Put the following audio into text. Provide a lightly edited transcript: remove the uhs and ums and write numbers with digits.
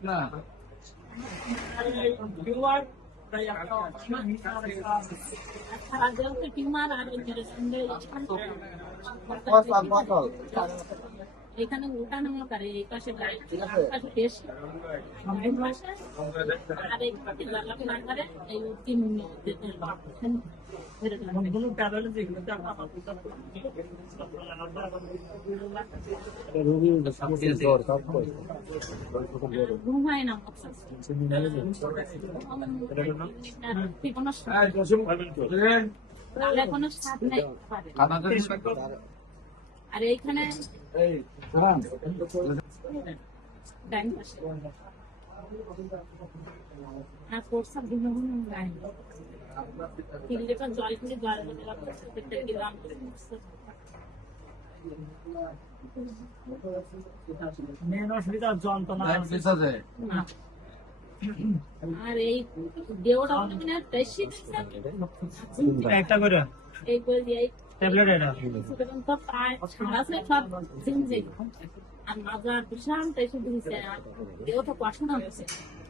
না এখানে উঠানো করে এই পাশে বেশি আর এই পাশে জ্বালা করে এই তিন ঘুমায় না কোনো স্বাদ নাই আর এইখানে জল করে জল গেলাম মেন অসুবিধা যন্ত্রণা আর এই দেওটা মানে বেশি একটা করে এই করে দিয়ে ট্যাবলেট এটা তো পায় ছাড়া সব জিনিস আর মাজার বিশাল টেস্ট দিয়েছে দেওটা পড়াশোনা হচ্ছে